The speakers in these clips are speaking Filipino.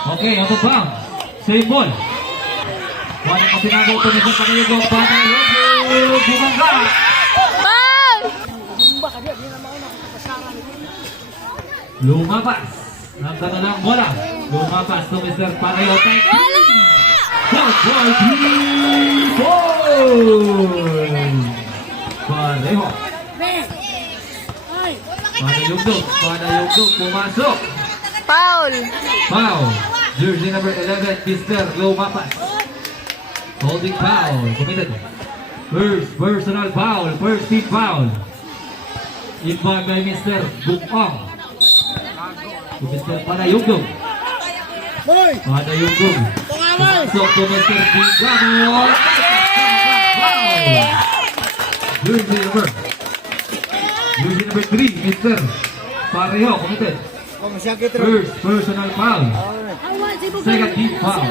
Okay, out of bounds. Same ball. Wala pa sinago ito ni Panayogo. Panayogo. Bumangga. Foul! Lumapas. Nagdala ng bola. Lumapas to Mr. Panayogo. Wala! Foul for 3 points. Pareho. Panayugdog, pumasok. Foul! Foul. Jersey number 11, Mr. Lumapas. Holding foul, committed. First personal foul, first team foul. Involved by Mr. Bukong. To Mr. Panayugdog. Panayugdog. Pumasok to Mr. Bukong. Jersey number 3, Mr. Pareho, committed. First personal foul. Second team foul.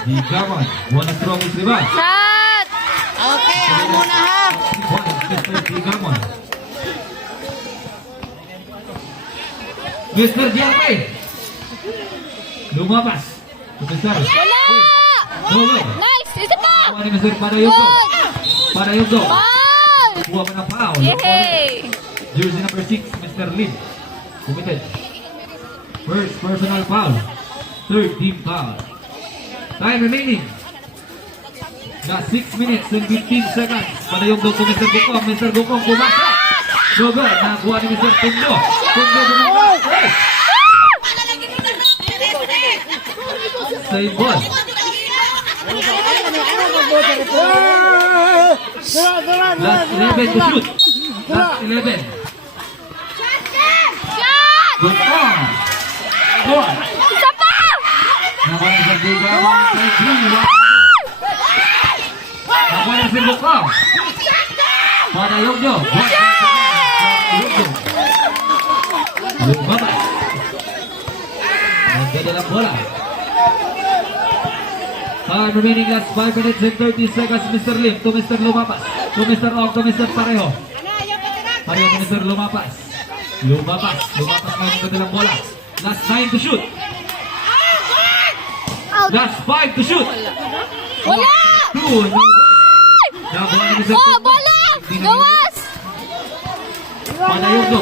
Digamon, one strong is rebound. Shot! Okay, ako muna ha. Mr. Digamon. Mr. Diamay. Lumapas. Mr. Wala! Good. Nice! Isa pa! Kuha ni Mr. Panayugdo. Panayugdo. Foul! Kuha pa ng foul. Yay! Jersey number 6, Mr. Lin. Committed. First personal foul. Third team foul. Time remaining. Got 6 minutes and 15 seconds. Panayugdo to Mr. Gukong. Mr. Gukong pumasok. So good. Nakuha ni Mr. Tundo. Tundo bumaba. Hey! Same ball. Last 11 to shoot. Last 11. Shot! Gukong. Good. Isa pa! Nakuha ni Mr. Digamon. Nakuha ni Mr. Gukong. Panayugdo. Lumapas. Nagdala ng bola. Time remaining last 5 minutes and 30 seconds. Mr. Lim to Mr. Lumapas. To Mr. Ong to Mr. Pareho. Pareho to Mr. Lumapas. Lumapas. Lumapas ngayon ang nagdala ng bola. Last 9 to shoot. Last 5 to shoot. Wala! 2. Nakuha ni Mr. Oh, Tundo. bola! Gawas! Panayugdo.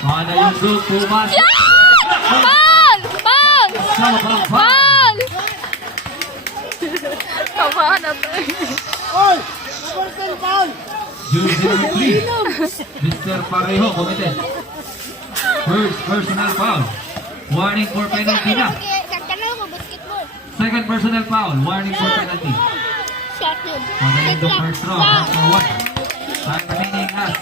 Panayugdo pumasok. Shot! Foul! Foul! Sama parang foul. Foul! Kabahan na to. Jersey number 3, Mr. Pareho, committed. First personal foul. Warning for penalty na. Second personal foul. Warning for penalty. Panayugdo first throw. Number 1. Time remaining as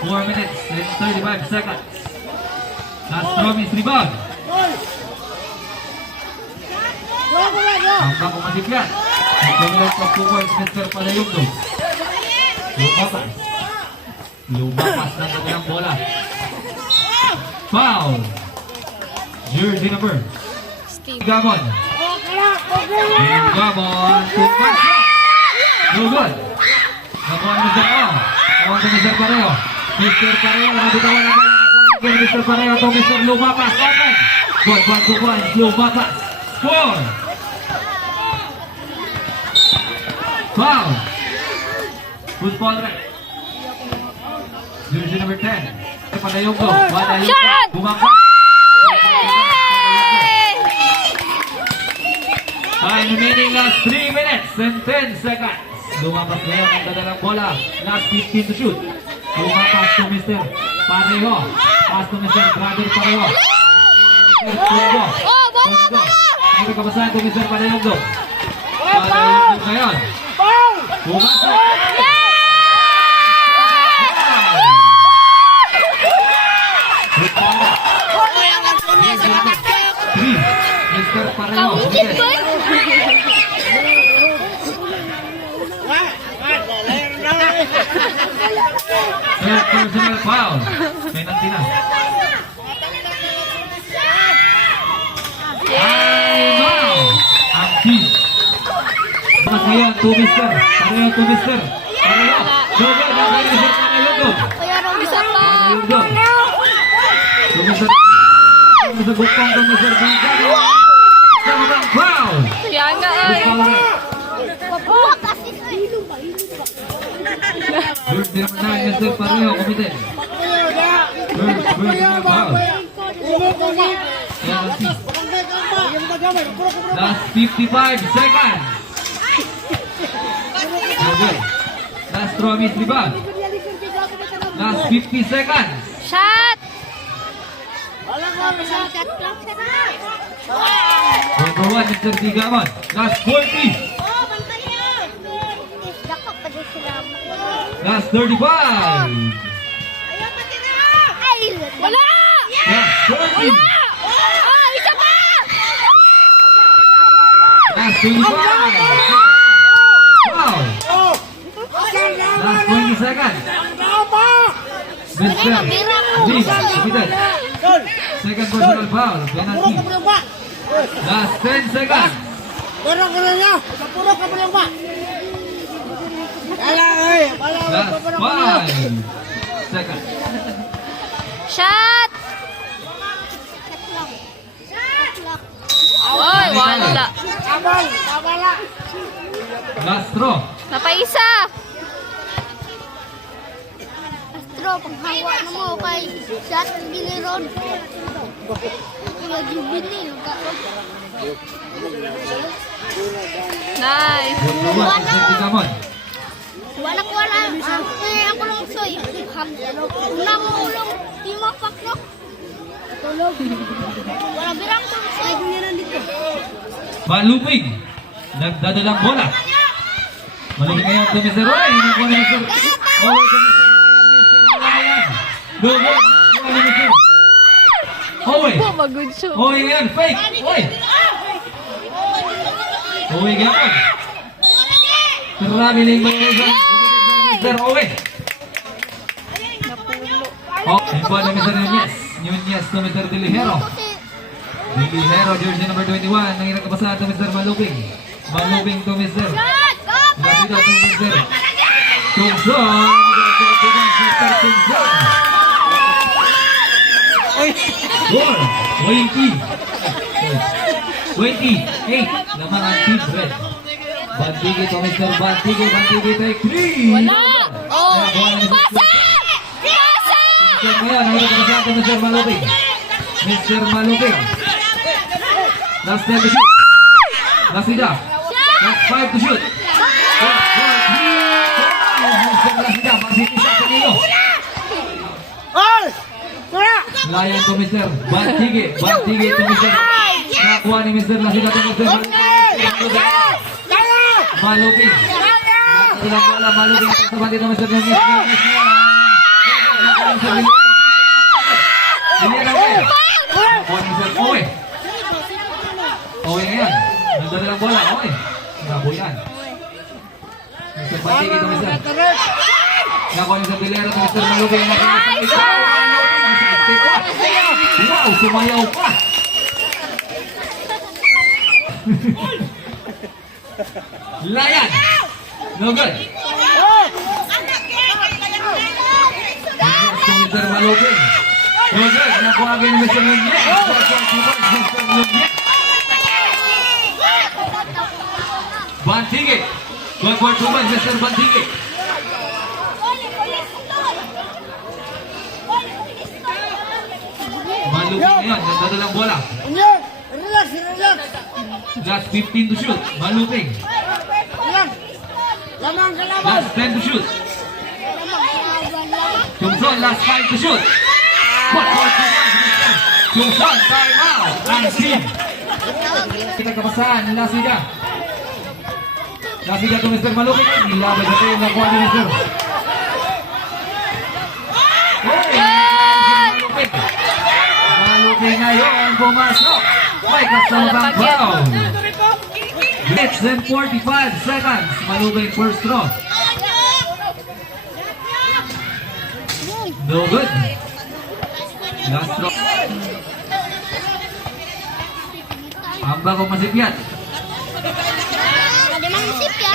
4 minutes and 35 seconds. Last throw is rebound. Hanggang kumasipyan. Nagkamulat sa 2 points, Mr. Panayugdo. Lumapas. Lumapas ng kanyang bola. Foul. Jersey number. Gamon. Gamon. Pumasok. No good. Nakuha ni Mr. Ong. Nakuha ni Mr. Pareho. Mr. Pareho. Nabitawan na bola. Nakuha ni Mr. Pareho. Ito Mr. Lumapas. Open. 1 points. Lumapas. Score. Foul. Football red. Jersey number 10. Panayugdo. Panayugdo. Shot! Bumangka. Yay! Time remaining last 3 minutes and 10 seconds. Lumapas ngayon ang dadalang bola. Last 15 to shoot. Lumapas to Mr. Pareho. Pass to Mr. Brother Pareho. Tundo. Oh, bola, Tundo. bola! May kabasahan to Mr. Panayugdo. Panayugdo ngayon. Pumasok. Mr. Pareho. Kawitin ko eh! Third personal foul. Penalty na. Wow! Ang team. Mas ngayon, to Mr. Pareho to Mr. Pareho. good. Nakuha ni Mr. Panalugog. Isa pa. Panalugog. Sa bukong to Mr. Bigan. Sama ng crowd. Yan nga ay. First din naman na Mr. Pareho, komite. First personal foul. Penalty. Last 55 seconds. Okay. Last throw miss rebound. Last 50 seconds. Shot. Number 1, Mr. Tigamon. Last 40. Last 35. Wala. Last 30. Ah, isa pa. Last 25. Foul. Last 20 seconds. Mr. James, committed. Second personal foul, penalty. Last 10 seconds. Last 5 seconds. Shot. Oy, wala. Last throw. Napaisa. Astro, panghawa na mo kay shot giniron. Kuya Jubilil. Nice. Number 1, Mr. Tigamon. Wala ko wala. Ako lang soy. Unang ulong. Di mapak no. Tulog. Wala birang ko soy. Dito. Malupig. Nagdadalang bola. Malupig ngayon to Mr. Roy. Nakuha ni Mr. Owe to Mr. Ryan. Good. Nakuha ni Mr. Owe. Oh, mag-good shoot. Owe ngayon. Fake. Owe. Owe ngayon. Traveling by Mr. Owe. Oh, nakuha ni Mr. Nunez. Nunez to Mr. Dilihero. Dilihero, jersey number 21. Nanginag kapasahan to Mr. Maluping. Maluping to Mr. Lapida to Mr. Tungson. Mr. Tungson. Score, 28. Lamang ang team red. Bantige to Mr. Bantige. Bantige take 3. Wala. Oh, pasa. Pasa. Ngayon, nanginag kapasahan to Mr. Maluping. Mr. Maluping. Last 10 to shoot. Last Ida. Last 5 to shoot. Last 4, 3. Mr. Last Ida. Masiti sa kanilo. Layan to Mr. Bantige. Bantige to Mr. Nakuha ni Mr. Last Ida to Mr. Maluping. Tulang bola Maluping. Sabante to Mr. Nunez. Nakuha ni Mr. Owe. Owe ngayon. Nagdadalang bola. Owe. Nabuyan. Mr. Bantige to Mr. Nakuha ni Mr. Vilero to Mr. Maluping. Wow, sumayaw pa. Layan. No good. Mr. Maluping. No good. Nakuha agad ni Mr. Nunez. Mr. Nunez. Bantige. Good for 2 points, Mr. Bantige. Maluping ngayon. Nagdadalang bola. Last 15 to shoot. Maluping. Last 10 to shoot. Tungson, last 5 to shoot. Tungson, time out. Unseen. Kita kapasahan ni Lasida. Lasida to Mr. Maluping. Nilabay sa tayo. Nakuha ni Mr. Maluping. Maluping ngayon. Pumasok. May kasamang foul. Less than 45 seconds. Maluping first throw. No good. Last throw. Hamba kong masipyat. Ada mang sip ya.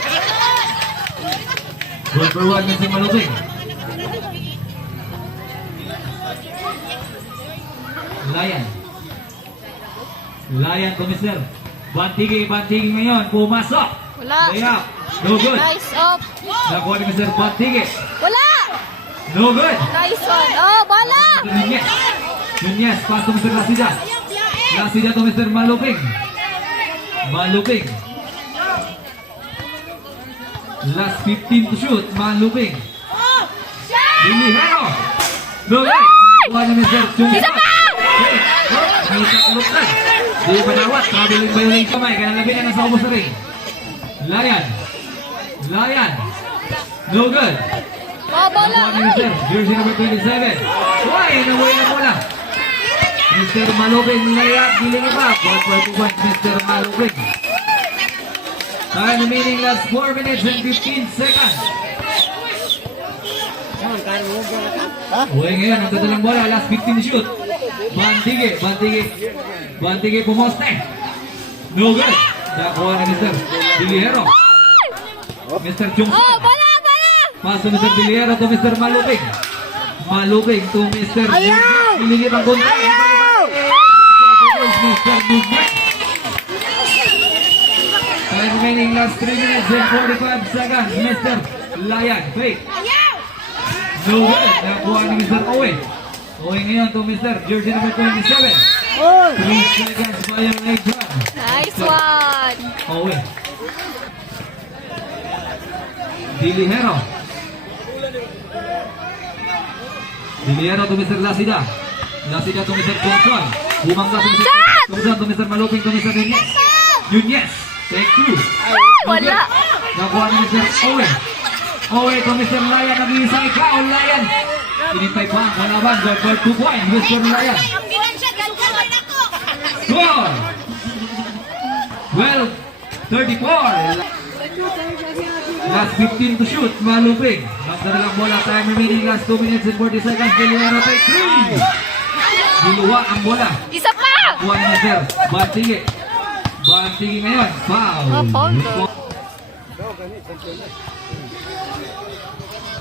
Goal for 1, Mr. Maluping. Layan to Mr. Bantigi ngayon. Pumasok. Wala. Layup. No good. Nice up. Nakuha ni Mr. Bantigi. Wala. No good. Nice one. Oh, bola. Nunez, pass to Mr. Lasida. Lasida to Mr. Maluping. Last 15 to shoot. Maluping. Dilihero. No good. Nakuha ni Mr. Chungsa. Isa pa. May taklutan. Di padawat. Traveling violation kamay. Kaya labi na nasa ubos na rin. Layan. No good. Oh, bola. Nakuha ni Mr. Jersey number 27. Why? Naway na muna. Mr. Maluping layup. Giling iba. 1-2-1. Mr. Maluping. Time remaining last 4 minutes and 15 seconds. Uy, ngayon, ang dadalang bola, last 15 shoot. Bantigi pumoste. No good. Nakuha ni Mr. Dilihero. Mr. Chungsa. Oh, bola. Pass to Mr. Dilihero to Mr. Maluping to Mr. Dilihero ang kontra. Mr. Nugget. Time remaining last 3 minutes and 45 seconds. Mr. Layan. Fake. No good. Nakuha ni Mr. Owen. Owen ngayon to Mr. Jersey number 27. 3 seconds violation. Nice one. Owen. Dilihero to Mr. Lasida. Lasida to Mr. Johnson. Bumangga to Mr. Johnson to Mr. Maluping to Mr. Nunez. Take 2. Wala. Nakuha ni Mr. Owen. Owen to Mr. Layan. Nag-iisang ikaw, Layan. Pinintay pa ang kalaban. Goal for 2 points, Mr. Layan. Score! 12-34. Last 15 to shoot. Maluping. Nagdadalang bola. Time remaining last 2 minutes and 40 seconds. Dilihero take 3. Diluwa ang bola. Isa pa. Buwan ni Mr. Bantigi ngayon. Foul. Oh, foul to.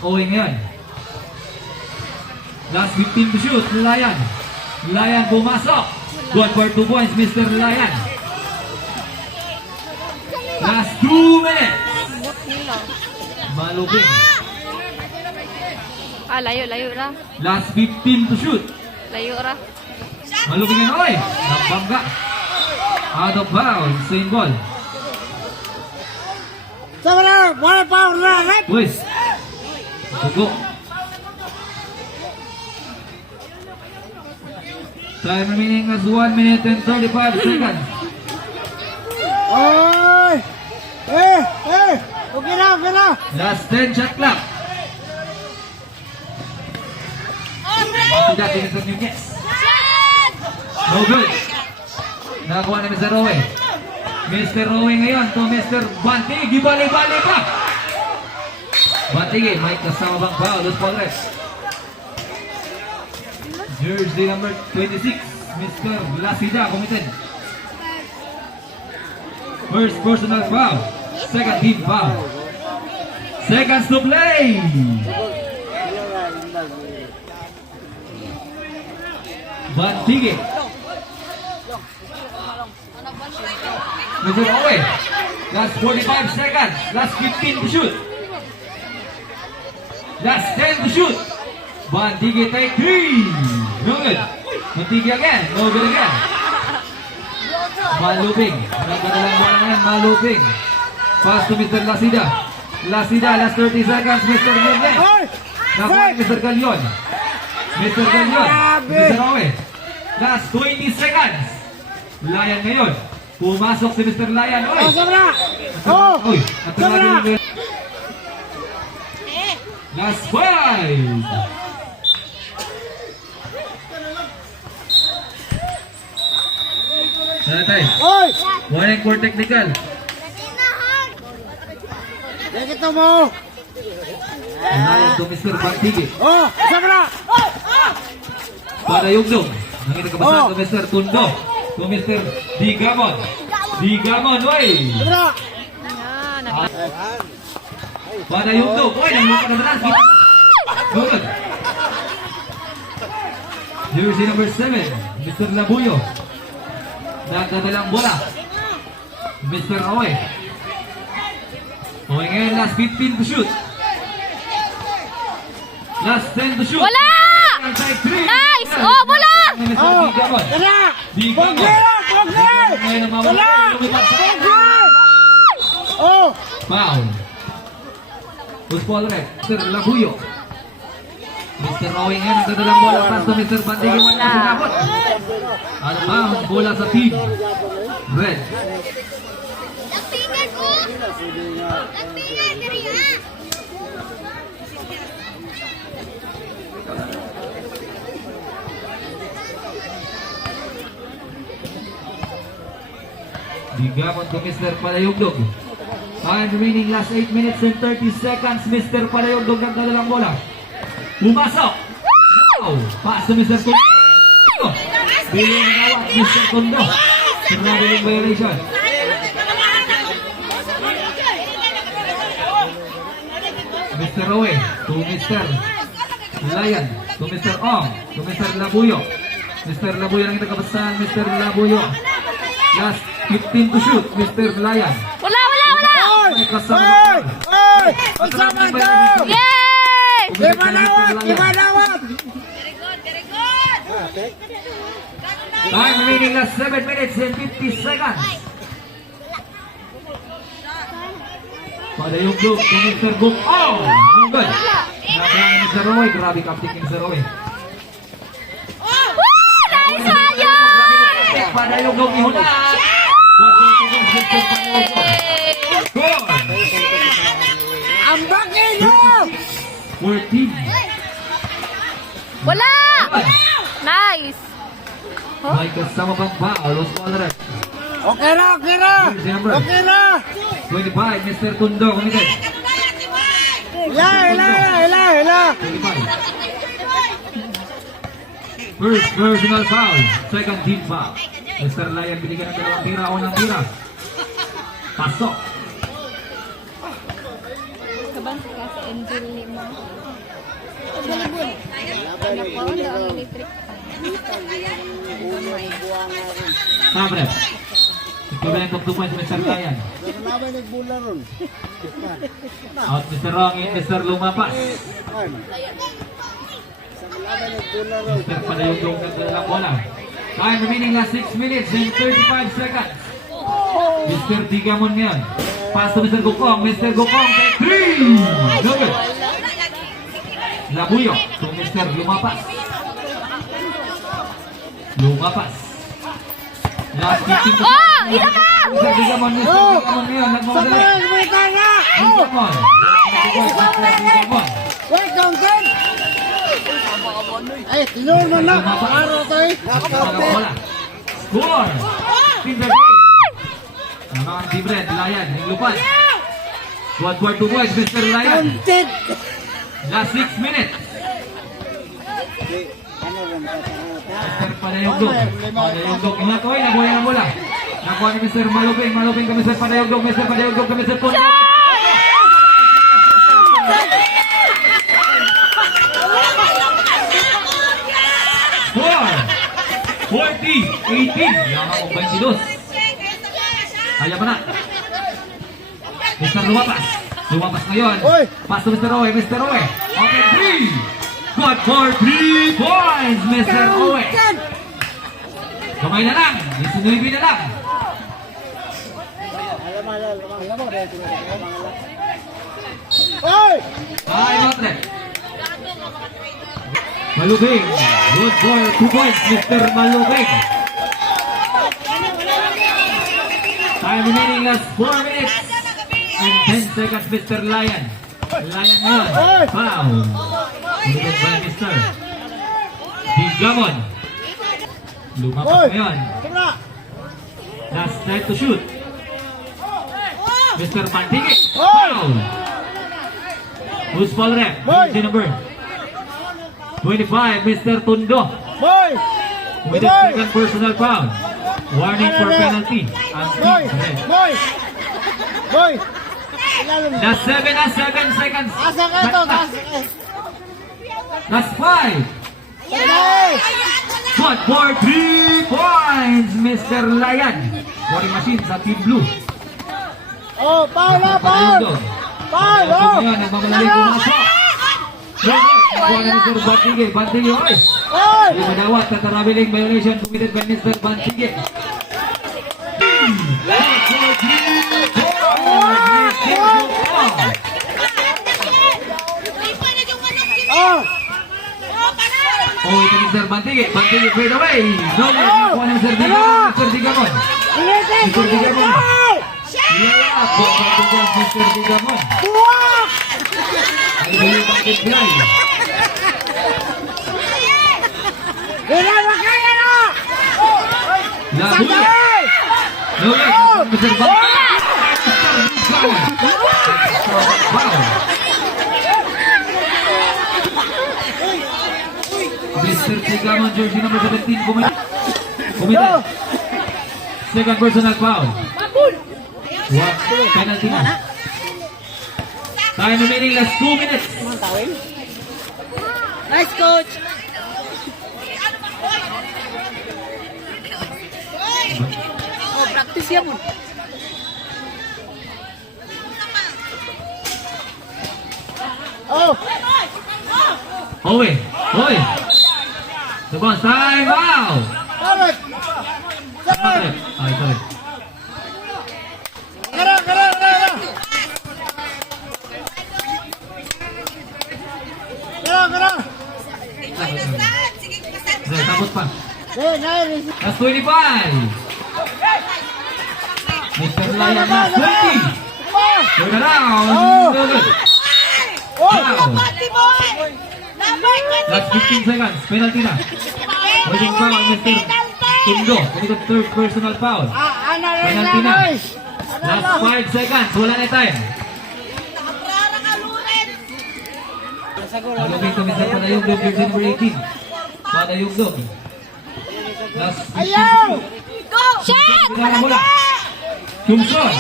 Owen ngayon. Last 15 to shoot. Layan pumasok. Goal for 2 points, Mr. Layan. Last 2 minutes. Maluping. Ah, layo ra. Last 15 to shoot. Layo ra. Maluping yan, oy. Nagbangga. Out of bounds. Same ball. Wes. Tugo. Time remaining as 1 minute and 35 seconds. Last 10 shot clock. Tidak ini Mr. Nunez. No good. Nakakuha na Mr. Rowe. Mr. Rowe ngayon to Mr. Bantigi. Bali-bali pa. Bantigi, may kasama bang foul? Los Padres. Jersey number 26, Mr. Lasida committed. First personal foul. Second team foul. Seconds to play. Bantigi. Mr. Owe. Last 45 seconds. Last 15 to shoot. Last 10 to shoot. Bantigi take 3. No good. Bantigi again. No good again. Maluping. Nagkadalang bola ngayon. Maluping. Pass to Mr. Lasida. Lasida, last 30 seconds. Mr. Nunez. Nakuha ni Mr. Galion. Mr. Galion. Mr. Owe. Last 20 seconds. Layan ngayon. Pumasok si Mr. Layan. Oy! Oy! At talaga last 5. Natay. Warning for technical. Layan to Mr. Bantigi. Para Yugdong. Nakita kabasa to Mr. Tundo. To Mr. Digamon. Digamon, oy! Padayugdog. Uy, nanglupa na balas. Good. Jersey number 7, Mr. Labuyo. Nagdadalang bola. Mr. Owe. Owe ngayon, last 15 to shoot. Last 10 to shoot. Wala! Side three. Nice! Oh, bola! Mr. Bigamon. Bigamon. Ngayon ang mawala. Lumipad sa foul. Who's ball red? Mr. Labuyo. Mr. Owe ngayon, nagdadalang bola. Pass to Mr. Bandigi. Wala sa kapot. At bounce bola sa team red. Nagpingin ko! Nagpingin! Diri ha! Bigamon to Mr. Padayugdog. Time remaining, last 8 minutes and 30 seconds. Mr. Padayugdog nagdadalang bola. Pumasok. Wow! Pass to Mr. Tondo. Bilang nawat Mr. Tondo. Traveling violation. Mr. Owe to Mr. Lion to Mr. Ong to Mr. Labuyo. Mr. Labuyo ang itagabasahan. Mr. Labuyo. Last 15 to shoot. Mr. Lion. Wala! May kasama. Kasama ito! Yay! Imanawat! Time remaining, last 7 minutes and 50 seconds. Padayugdog to Mr. Book. Oh! Good. Nakalang ni Mr. Roy. Grabe kaptik ni Mr. Roy. Woo! Nice, Ryan! Padayugdog ni Huna. Good. Ang bakit nyo! 14. Wala! Nice! May kasama pang foul. Los Walrus. Okay na! 25, Mr. Tundo. Committed. Hila! 25. First personal foul. Second team foul. Mr. Lion binigyan ng dalawang tira. Unang tira. Pasok. Kaban ka sa Angel Lima. Anak ko, ang electric. Tabrep. Equivalent of 2 points, Mr. Lion. Out Mr. Rong in Mr. Lumapas. Mr. Padayugdog nagdalang bola. Time remaining, last 6 minutes and 35 seconds. Mr. Bigamon ngayon. Pass to Mr. Gokong. Mr. Gokong kay 3. Good. Labuyo to Mr. Lumapas. Last 15 to Oh! Ila ka! Mr. Bigamon ngayon. Nagmamadali. Bigamon. Wait, Johnson! Ay, tinulong mo na! Araw tayo! Bola. Score. Team Red. Naman Team Red. Lion. Lupan. Squad for 2 points, Mr. Lion. Content! Last 6 minutes. Mr. Padayugdog. Ingat, nabuhay ang bola. Nakuha ni Mr. Maluping ka Mr. Padayugdog ka Mr. Tondo. Score. 40-18. Lamang ang 22. Kaya pa na. Mr. Lumapas ngayon. Pass to Mr. Owe. Open 3. Good for 3 points, Mr. Owe. Kamay na lang. Isunuibin na lang. Time out rin. Malubing. Good for 2 points, Mr. Malubing. Time remaining, last 4 minutes and 10 seconds, Mr. Lion. Lion ngayon. Foul. Committed by Mr. Bigamon. Lumapas ngayon. Last time to shoot. Mr. Bandigi. Foul. Who's ball rep? Jersey number 25, Mr. Tundo. With the second personal foul. Warning for penalty. And team red. Last 7 seconds. Asa ka ito? Last 5. Yes! Shot for 3 points, Mr. Layan. Scoring machine sa Team Blue. Oh, foul na, foul! Foul, oh! Ngayon, nagmamalaling pumasok. Kuha na Mr. Bantige. Bantige, oy! Foul! Di madawat na traveling violation committed by Mr. Bantige. Shot for 3 points, Mr. Oh! Oh, ito Mr. Bantige. Bantige, fade away. No, kuha na Mr. Digamon. Mr. Digamon. Mr. Digamon. Yeah, buat bantuan Mr. Digamon. Buwak! Ay, balik bakit bilay. Bila na kaya na! Labuya. Sabay! Labuya. Mr. Bantige. Mr. Digamon, jersey number 17, committed. Second personal foul. What? Penalty na. Time remaining last 2 minutes. Nice, coach! Oh, practice yan mo. Oh! Owe. Owe. The bounce. Time foul. Dapat! Dapat! Ay, sorry. Kara, kara, kara! Kara, kara! Sorry, tapos pa. Nice! Last 25. Mr. Layan, last 20. Turn around. Oh. No good. Oh! Foul. Last 15 seconds. Penalty na. Holding foul, Mr. Tundo. Committed third personal foul. Ana rin Penalty na. nice! Last 5 seconds. Wala na time. Malupit to Mr. Panayugdog, jersey number 18. Panayugdog. Last 15 Ayaw! Shot! Pinala mula. Jungson.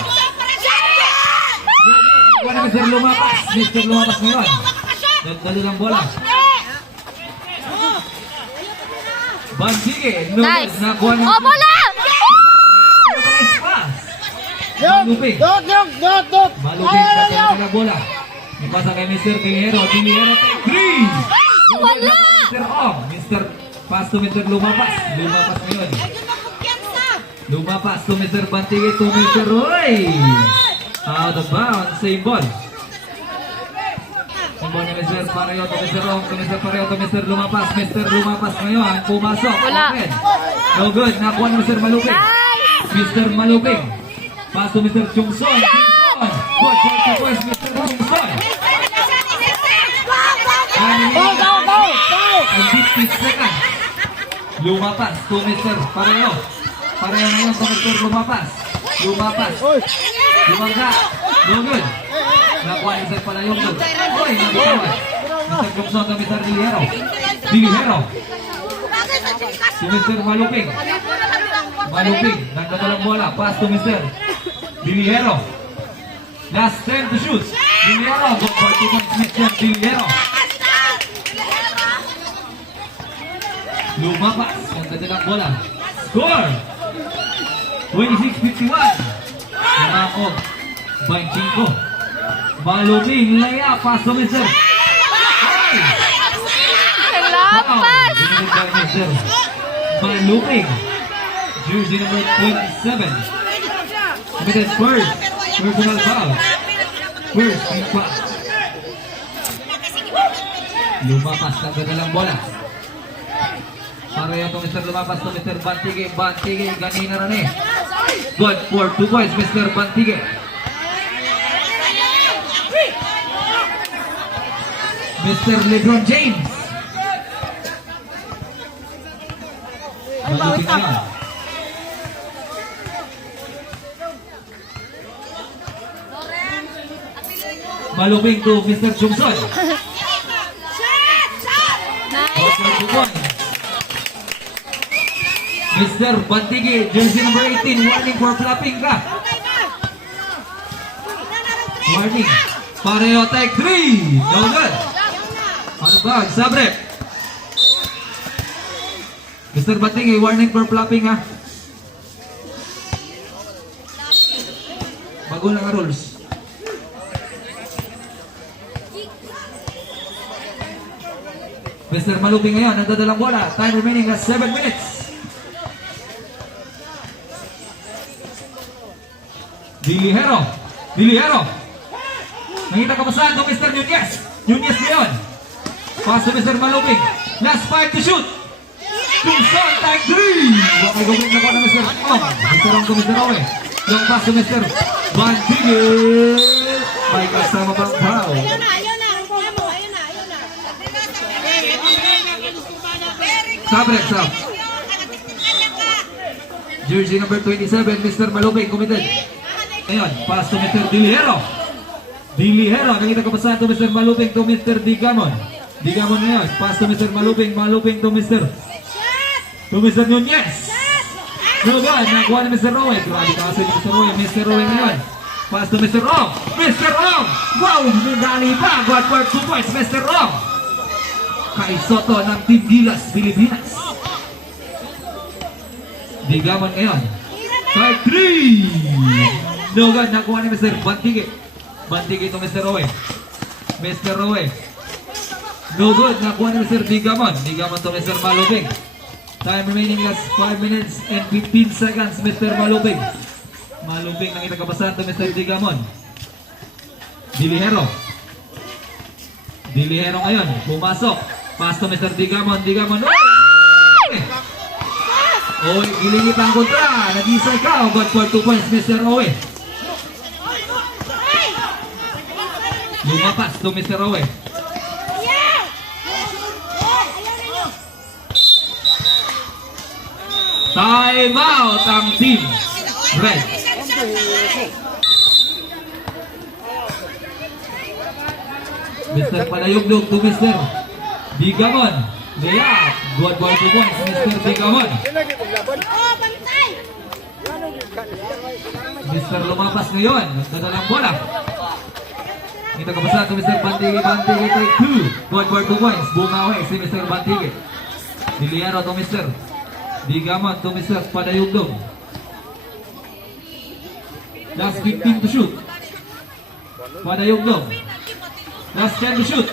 Wala Mr. Lumapas. Mr. Lumapas ngayon. Nagdalo ng bola. Bantige. Nice. Nakuha ng Oh, bola! nice pass. Dok! Malupit. Dok! Dok! Dok! Dok! Malupit na kaya ng bola. Ipasa kay Mr. Tilihero. Tilihero take 3. Wala! Mr. Ong. Mr. Pass to Mr. Lumapas. Lumapas ngayon. Lumapas to Mr. Bantige to Mr. Roy. Out of bounds. Same ball. Same ball ni Mr. Pareo to Mr. Ong to Mr. Pareo to Mr. Lumapas. Mr. Lumapas ngayon. Pumasok. Wala. Open. No good. Nakuha ni Mr. Maluping. Mr. Maluping. Pass to Mr. Chungson. Chungson. Good for 2 points, Mr. Chungson. Go! Go! Go! Go! And 50 seconds. Lumapas to Mr. Pareo. Pareo ngayon to Mr. Lumapas. Lumapas. Oy! Lumangga. No good. Nakuha ni Mr. Palayong doon. Oy, nabitawan. Mr. Chungson to Mr. Dilihero. Dilihero. Si Mr. Maluping. Maluping. Nagkatalang bola. Pass to Mr. Dilihero. Last 10 to shoot. Dilihero. Good for 2 points. Mr. Dilihero. Lumapas. Nagkatalang bola. Score! 26-51. Narako. 25. Maluping. Laya. Pass to Mr. Ay! Lapas! Binigay by Mr. Maluping. Jersey number 27. Committed first. Personal foul. First, team foul. Lumapas na ganda bola. Pareho to Mr. Lumapas to Mr. Bantige. Bantige, ganina rin eh. Good for 2 points, Mr. Bantige. Mr. LeBron James. Maluping na. Maluping to Mr. Jungson. Nice! Mr. Bantige, jersey number 18, warning for flopping ka. Warning. Pareho take 3. No good. Ano ba? Sabre. Mr. Bating, warning for flopping ha. Bago lang ang rules. Mr. Maluping ngayon, nagdadalang bola. Time remaining as 7 minutes. Dilihero. Nakita ka ba saan ito, Mr. Nunez? Nunez ngayon. Pass to Mr. Maluping. Last 5 to shoot. Tumson, tag 3. Wakay gumit na po na Mr. Ong. Mr. Ong to Mr. Owe. Long pass to Mr. Bantigil. May kasama pang foul. Sabrek, sab. Jersey number 27, Mr. Maluping, committed. Ayan, pass to Mr. Dilihero. Nakita ko pa saan to Mr. Maluping to Mr. Digamon. Digamon ngayon, pass to Mr. Maluping to Mr. Nunez. No good, nakuha ni Mr. Rowe. Grabe kasi ni Mr. Rowe. Mr. Rowe ngayon. Pass to Mr. Ong. Wow, mingali pa. Got for 2 points, Mr. Ong. Kay Soto ng Team Gilas, Pilipinas. Digamon ngayon. Strike 3. No good, nakuha ni Mr. Bantige ito Mr. Rowe. No good, nakuha ni Mr. Digamon to Mr. Maluping. Time remaining last 5 minutes and 15 seconds, Mr. Maluping. Nakita ka ba saan to Mr. Digamon? Dilihero ngayon, pumasok. Pass to Mr. Digamon. Oy, gilingit ang kontra. Nag-isay ka. Got for 2 points, Mr. Owe. Lumapas to Mr. Owe. Time out ang team Red. Mr. Panayugdog to Mr. Digamon. Layup. Good ball to points, Mr. Digamon. Mr. Lumapas ngayon. Nagdadalang bola. Kita kabasa to Mr. Bantige take 2. Good ball to points. Bumawi si Mr. Bantige. Diliaro to Mr. Digamon to Mr. Panayugdog. Last 15 to shoot. Panayugdog. Last 10 to shoot.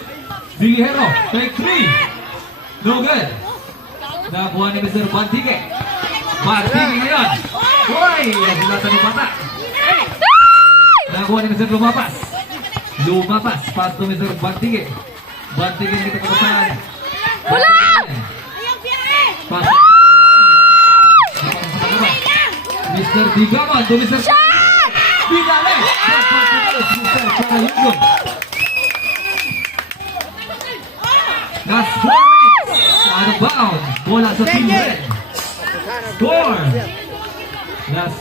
Dilihero, take 3. No good. Nakuha ni Mr. Bantige ngayon. Uy! Nasulatan ng bata. Nakuha ni Mr. Lumapas. Pass to Mr. Bantige kita kapasahan. Wala! Pass. Mr. Digamon to Mr. Shot! Pinale! Mr. Panayugdog. Last 4 minutes. Out of bound. Bola sa Team Red. Score. Last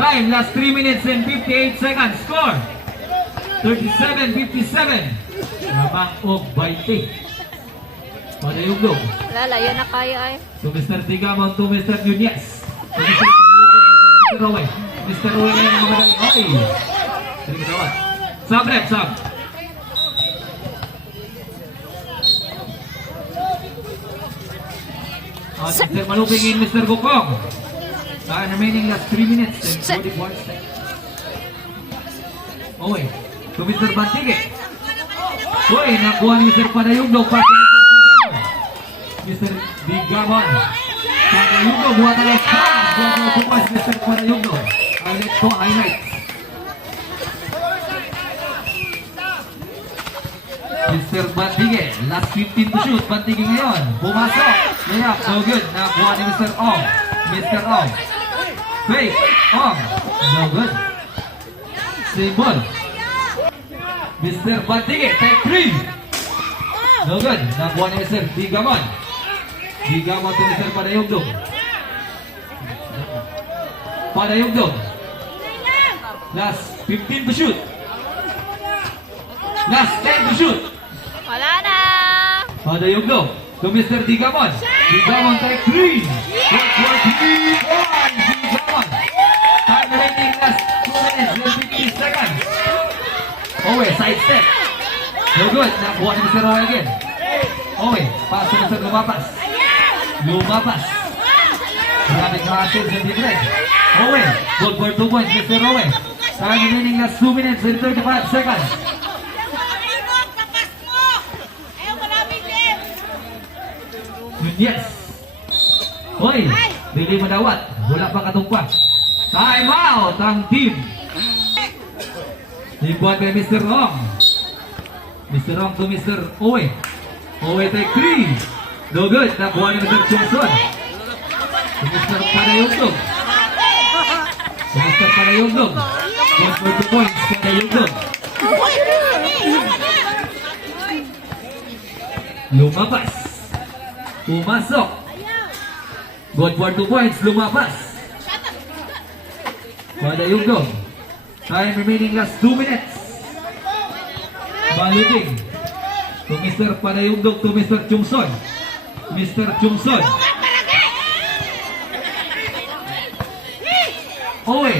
time. Last 3 minutes and 58 seconds. Score. 37-57. Labang of 20. Panayugdog. Lala, yan na kaya ay. To Mr. Digamon to Mr. Nunez. To Mr. Panayugdog to Mr. Rowe. Mr. Rowe ngayon ang magaling. Oy. Sige tawad. Sab. Mr. Maluping in Mr. Gokong. Time remaining last 3 minutes and 44 seconds. Oy, to Mr. Bantige. Oy, nakuha ni Mr. Panayugdog. Pass to Mr. Digamon. Panayugdog, buhat na last pass. Mr. Panayugdog. Highlight. Mr. Bantige, last 15 to shoot. Bantige ngayon, pumasok. Layup, no good. Nakuha ni Mr. Ong. Fake, Ong. No good. Same ball. Mr. Bantige, take 3. No good. Nakuha ni Mr. Digamon to Mr. Panayugdog. Last 15 to shoot. Last 10 to shoot. Wala na! Panayugdog to Mr. Digamon take 3. Good for 3 points, Digamon. Time remaining last 2 minutes Owe, side step. No good. Nakuha ni Mr. Owe again. Owe, pass to Mr. Lumapas. Lumapas. Maraming crashes and deflect. Owe, good for 2 points, Mr. Owe. Time remaining last 2 minutes and 35 seconds. Yes. Hoy, dili madawat. Wala pa katungpa. Time out ang team. Dibuat kay Mr. Ong. Mr. Ong to Mr. Owe. Owe take 3. No good. Nakuha ni Mr. Chungson. To Mr. Panayugdog. To Mr. Panayugdog. Good for 2 points. Panayugdog. Lumapas. Pumasok. Good for 2 points. Lumapas. Panayugdog. Time remaining last 2 minutes. Balubing. To Mr. Panayugdog to Mr. Chungson. Mr. Chungson. Owe.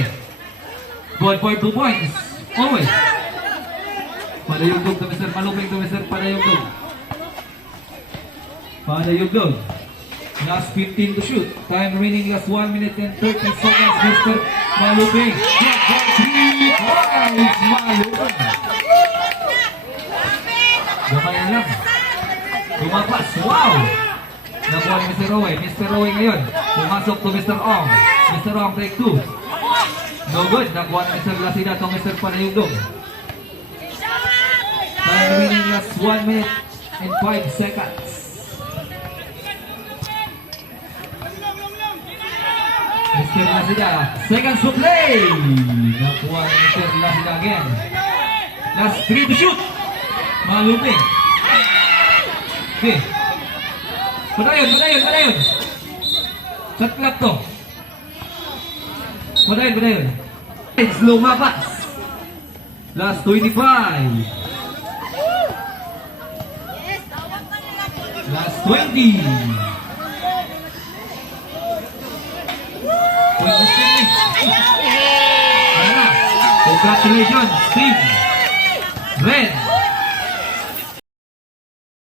Good for 2 points. Owe. Panayugdog to Mr. Malubing to Mr. Panayugdog. Panayugdog. Last 15 to shoot. Time remaining last 1 minute and 30 seconds. Mr. Malubing. Good for 3 points. Malubing. Gamayan lang. Lumapas. Wow! Nakuha ni Mr. Roy. Mr. Roy ngayon. Pumasok to Mr. Ong. Mr. Ong take 2. No good. Nakuha ni Mr. Lasida to Mr. Panayugdog. Time remaining last 1 minute and 5 seconds. Mr. Lasida. Seconds to play. Nakuha ni Mr. Lasida again. Last 3 to shoot. Maluping. Okay. Padayon. Shot clock to. Padayon. It's lumapas. Last 25. Last 20. 26. Congratulations, Steve. Red.